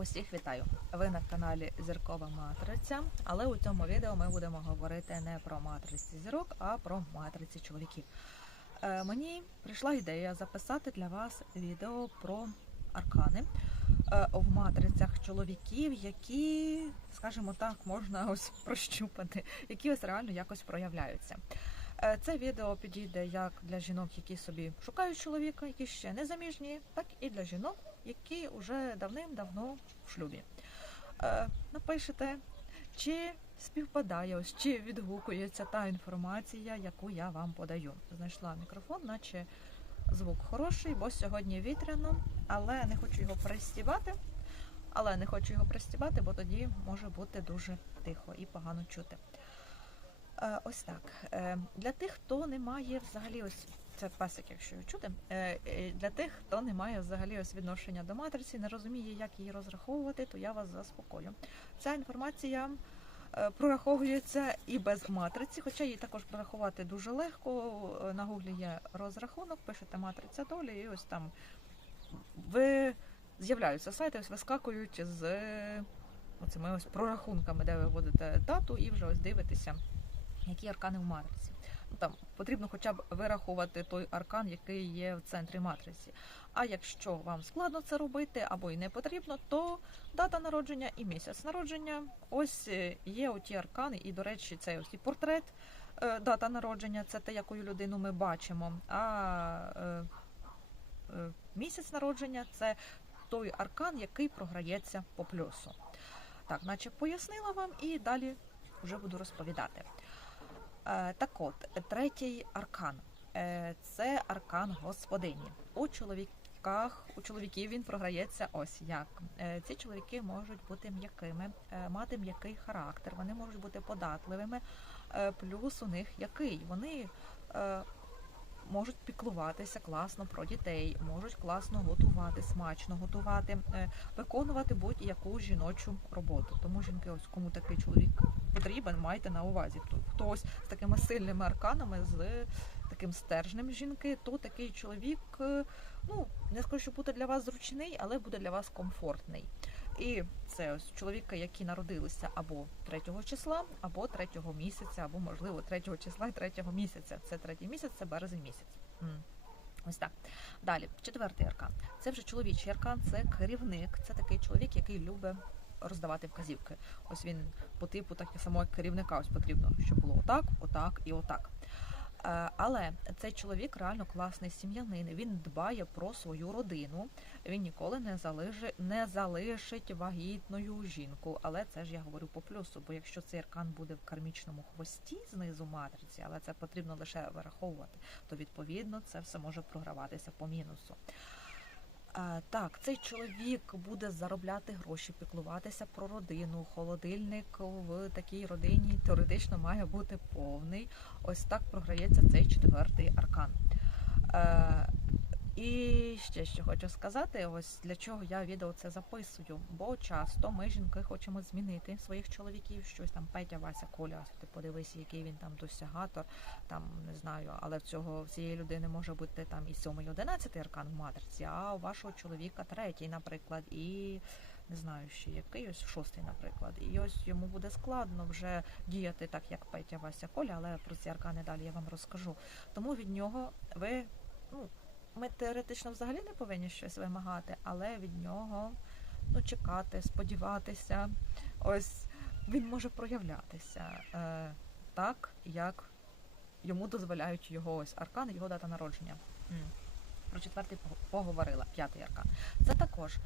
Усіх вітаю! Ви на каналі Зіркова Матриця. Але у цьому відео ми будемо говорити не про матриці зірок, а про матриці чоловіків. Е, мені прийшла ідея записати для вас відео про аркани е, в матрицях чоловіків, які, скажімо так, можна ось прощупати, які ось реально якось проявляються. Е, Це відео підійде як для жінок, які собі шукають чоловіка, які ще не заміжні, так і для жінок, які вже давним-давно в шлюбі. Е, Напишете, чи співпадає, ось чи відгукується та інформація, яку я вам подаю. Знайшла мікрофон, наче звук хороший, бо сьогодні вітряно, але не хочу його пристібати. Але не хочу його пристібати, бо тоді може бути дуже тихо і погано чути. Ось так. Е, Для тих, хто не має взагалі ось це песик, якщо його чути. е, е, Для тих, хто не має взагалі ось відношення до матриці, не розуміє, як її розраховувати, то я вас заспокою. Ця інформація прораховується і без матриці, хоча її також прорахувати дуже легко. На гуглі є розрахунок, пишете матриця долі, і ось там ви з'являються сайти, ось вискакують з оцими ось прорахунками, де ви вводите дату і вже ось дивитеся які аркани в матриці. Ну там потрібно хоча б вирахувати той аркан, який є в центрі матриці. А якщо вам складно це робити або й не потрібно, то дата народження і місяць народження ось е, є оті аркани, і, до речі, цей ось і портрет, е, дата народження це те, якою людину ми бачимо. А е, місяць народження це той аркан, який програється по плюсу. Так, наче пояснила вам і далі вже буду розповідати. Е, Так от, третій аркан Е, це аркан господині. У чоловіках, у чоловіків він програється ось як. Е, Ці чоловіки можуть бути м'якими, мати м'який характер, вони можуть бути податливими. Плюс у них який? Вони можуть піклуватися класно про дітей, можуть класно готувати, смачно готувати, виконувати будь-яку жіночу роботу. Тому жінки, ось кому такий чоловік потрібен, майте на увазі. Хто- Хто ось з такими сильними арканами, з таким стержнем жінки, то такий чоловік, е, ну не скажу, що буде для вас зручний, але буде для вас комфортний. І це ось чоловіки, які народилися або 3 числа, або 3 місяця, або можливо 3 числа і 3 місяця. Це третій місяць, це березень місяць. Ось так. Далі, четвертий аркан. Це вже чоловічий аркан, це керівник, це такий чоловік, який любить роздавати вказівки. Ось він по типу так само як керівника ось потрібно, щоб було отак, отак і отак. Е, Але цей чоловік реально класний сім'янин. Він дбає про свою родину. Він ніколи не залишить, не залишить вагітною жінку. Але це ж я говорю по плюсу. Бо якщо цей аркан буде в кармічному хвості знизу матриці, але це потрібно лише вираховувати, то відповідно це все може програватися по мінусу. Так, цей чоловік буде заробляти гроші, піклуватися про родину. Холодильник в такій родині теоретично має бути повний. Ось так програється цей четвертий аркан. І ще що хочу сказати, ось для чого я відео це записую. Бо часто ми, жінки, хочемо змінити своїх чоловіків, щось там Петя, Вася, Коля, ти подивись, який він там досягатор, там не знаю, але в цього в цієї людини може бути там і сьомий, і одинадцятий аркан в матриці, а у вашого чоловіка третій, наприклад, і не знаю ще який ось шостий, наприклад. І ось йому буде складно вже діяти так, як Петя, Вася, Коля, але про ці аркани далі я вам розкажу. Тому від нього ви ну. Ми теоретично взагалі не повинні щось вимагати, але від нього ну, чекати, сподіватися. Ось він може проявлятися е, так, як йому дозволяють його ось аркан, його дата народження. Про четвертий поговорила, п'ятий аркан. Це також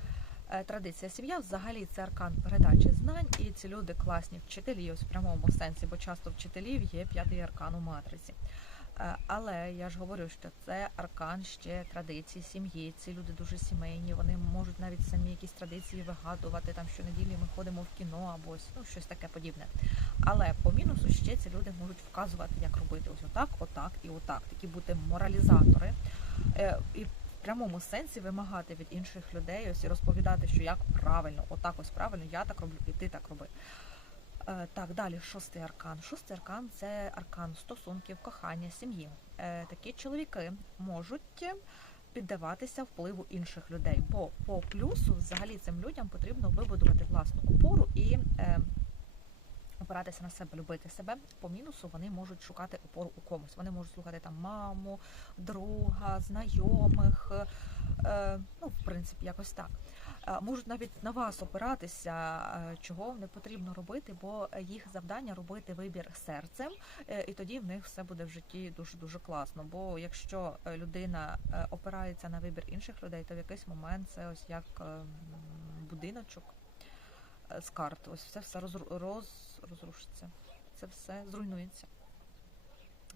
е, традиція сім'я. Взагалі це аркан передачі знань, і ці люди класні вчителі, ось в прямому сенсі, бо часто вчителів є п'ятий аркан у матриці. Е, Але я ж говорю, що це аркан ще традицій сім'ї. Ці люди дуже сімейні. Вони можуть навіть самі якісь традиції вигадувати. Там щонеділі ми ходимо в кіно або ну щось таке подібне. Але по мінусу ще ці люди можуть вказувати, як робити ось отак, отак і отак. Такі бути моралізатори. Е, І в прямому сенсі вимагати від інших людей ось і розповідати, що як правильно, отак ось правильно, я так роблю, і ти так роби. Е, Так, далі шостий аркан. Шостий аркан це аркан стосунків, кохання, сім'ї. Е, Такі чоловіки можуть піддаватися впливу інших людей. Бо по плюсу, взагалі, цим людям потрібно вибудувати власну опору і е, опиратися на себе, любити себе. По мінусу вони можуть шукати опору у комусь. Вони можуть слухати там маму, друга, знайомих. Ну, в принципі, якось так. Е, Можуть навіть на вас опиратися, е, чого не потрібно робити, бо їх завдання робити вибір серцем, е, і тоді в них все буде в житті дуже дуже класно. Бо якщо людина опирається на вибір інших людей, то в якийсь момент це ось як будиночок з карт. Ось все все розру- роз, розрушиться. Це все зруйнується.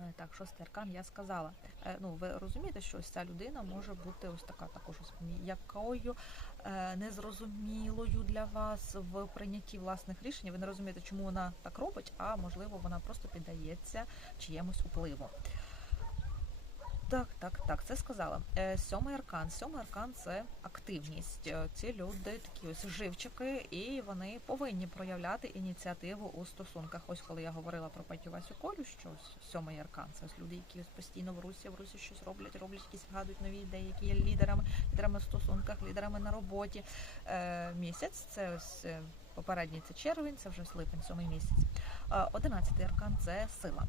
Е, Так, шостий аркан я сказала. Е, Ну, ви розумієте, що ось ця людина може бути ось така також якою е, незрозумілою для вас в прийнятті власних рішень. Ви не розумієте, чому вона так робить, а можливо, вона просто піддається чиємусь впливу. Так, так, так, це сказала. Е, Сьомий аркан. Сьомий аркан це активність. Е, Ці люди такі ось живчики, і вони повинні проявляти ініціативу у стосунках. Ось коли я говорила про Петю Васю Колю, що сьомий аркан це ось люди, які ось постійно в русі, в русі щось роблять, роблять якісь вгадують нові ідеї, які є лідерами, лідерами в стосунках, лідерами на роботі. Е, Місяць це ось. Попередній це червень, це вже липень, сьомий місяць. Одинадцятий аркан це сила.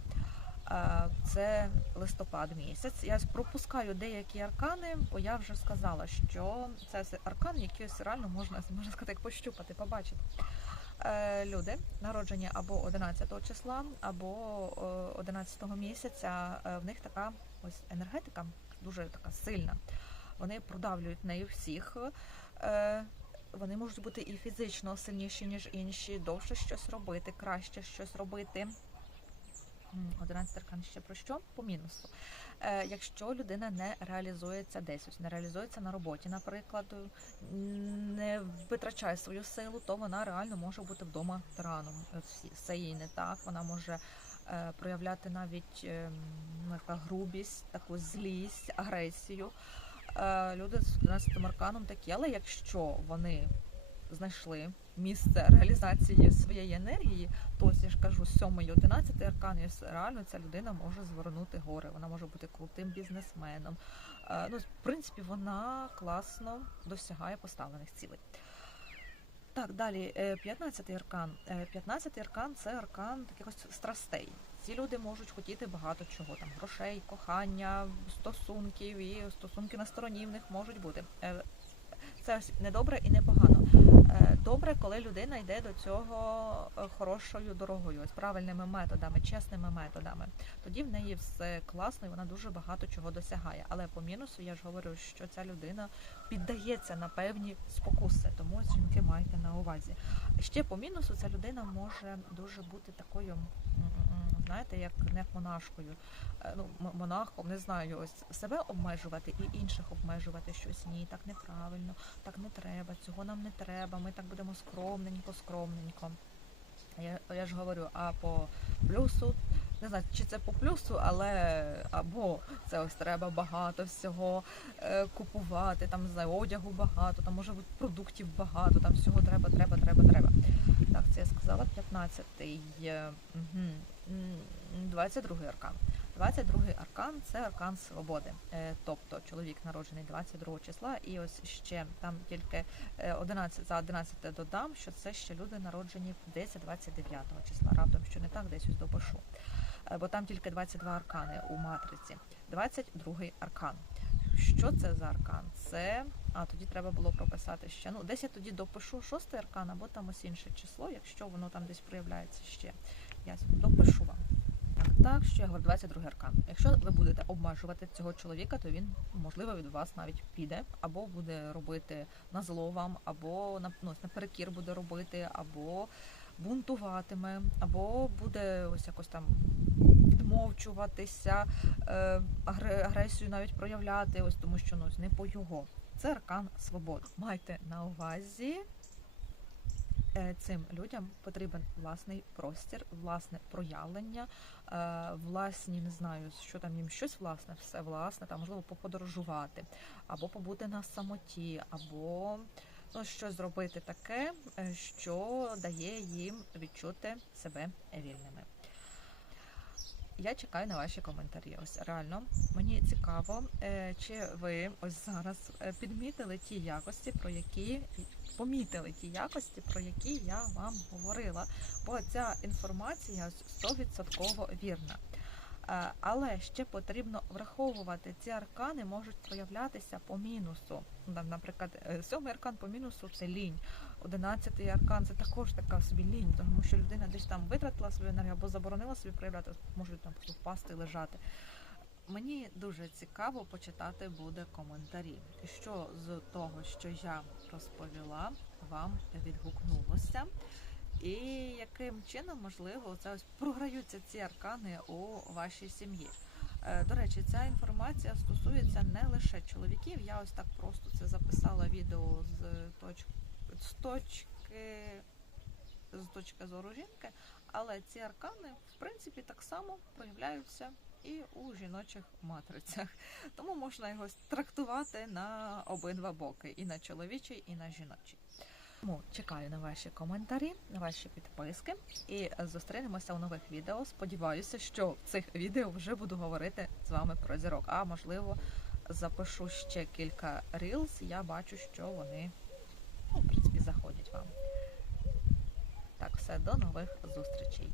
Це листопад місяць. Я пропускаю деякі аркани, бо я вже сказала, що це все аркан, який ось реально можна, можна сказати, пощупати, побачити. Е, Люди, народжені або 11 числа, або е, 11 місяця, е, в них така ось енергетика дуже така сильна. Вони продавлюють нею всіх. Е, Вони можуть бути і фізично сильніші, ніж інші, довше щось робити, краще щось робити. М, 11 аркан ще про що? По мінусу. Е, якщо людина не реалізується десь, ось не реалізується на роботі, наприклад, не витрачає свою силу, то вона реально може бути вдома тираном. Все їй не так. Вона може е, проявляти навіть яка грубість, таку злість, агресію. Е, люди з 11 арканом такі, але якщо вони знайшли місце реалізації своєї енергії, то я ж кажу, 7 і 11 аркан, реально ця людина може звернути гори, вона може бути крутим бізнесменом. Е, Ну, в принципі, вона класно досягає поставлених цілей. Так, далі, е, 15 аркан. Е, 15 аркан це аркан таких ось страстей. Ці люди можуть хотіти багато чого там грошей, кохання, стосунків, і стосунки на стороні в них можуть бути. Е, Це ось не добре і не погано. Е, Добре, коли людина йде до цього е, хорошою дорогою, з правильними методами, чесними методами. Тоді в неї все класно і вона дуже багато чого досягає. Але по мінусу я ж говорю, що ця людина піддається на певні спокуси. Тому жінки майте на увазі. Ще по мінусу ця людина може дуже бути такою, знаєте, як не монашкою, е, ну монахом, не знаю, ось себе обмежувати і інших обмежувати щось. Ні, так неправильно, так не треба, цього нам не треба. Ми так будемо скромненько, скромненько. Я, я ж говорю, а по плюсу, не знаю, чи це по плюсу, але або це ось треба багато всього е, купувати, там не знаю, одягу багато, там може бути продуктів багато, там всього треба, треба, треба, треба. Так, це я сказала 15-й. е, мгм. 22-й аркан. 22-й аркан це аркан свободи. Е, Тобто чоловік народжений 22 числа, і ось ще там тільки е, 11, за 11 додам, що це ще люди народжені десь 29 числа. Раптом що не так, десь ось допишу. Е, Бо там тільки 22 аркани у матриці. 22-й аркан. Що це за аркан? Це. А тоді треба було прописати ще. Ну, десь я тоді допишу шостий аркан, або там ось інше число, якщо воно там десь проявляється ще. Я допишу вам. Так, так, що я говорю, 22 аркан. Якщо ви будете обмежувати цього чоловіка, то він можливо від вас навіть піде, або буде робити на зло вам, або на ну, наперекір буде робити, або бунтуватиме, або буде ось якось там відмовчуватися, е, агресію навіть проявляти, ось тому що ну, не по його. Це аркан свободи. Майте на увазі. е, Цим людям потрібен власний простір, власне проявлення, е, власні, не знаю, що там їм щось власне, все власне, там можливо поподорожувати, або побути на самоті, або ну, щось зробити таке, е, що дає їм відчути себе вільними. я чекаю на ваші коментарі. Ось реально мені цікаво, е, чи ви ось зараз е, підмітили ті якості, про які помітили ті якості, про які я вам говорила. Бо ця інформація 100% вірна. Е, Але ще потрібно враховувати, ці аркани можуть проявлятися по мінусу. Наприклад, е, сьомий аркан по мінусу це лінь. Одинадцятий аркан це також така собі лінь, тому що людина десь там витратила свою енергію або заборонила собі проявляти, може там впасти і лежати. Мені дуже цікаво почитати буде коментарі, що з того, що я розповіла, вам відгукнулося. І яким чином, можливо, це ось програються ці аркани у вашій сім'ї. Е, До речі, ця інформація стосується не лише чоловіків. Я ось так просто це записала відео з точки з точки з точки зору жінки, але ці аркани, в принципі, так само проявляються і у жіночих матрицях. Тому можна його трактувати на обидва боки: і на чоловічий, і на жіночий. Чекаю на ваші коментарі, на ваші підписки і зустрінемося у нових відео. Сподіваюся, що в цих відео вже буду говорити з вами про зірок. А можливо, запишу ще кілька рілз. Я бачу, що вони ну, в принципі заходять вам. Так, все, до нових зустрічей.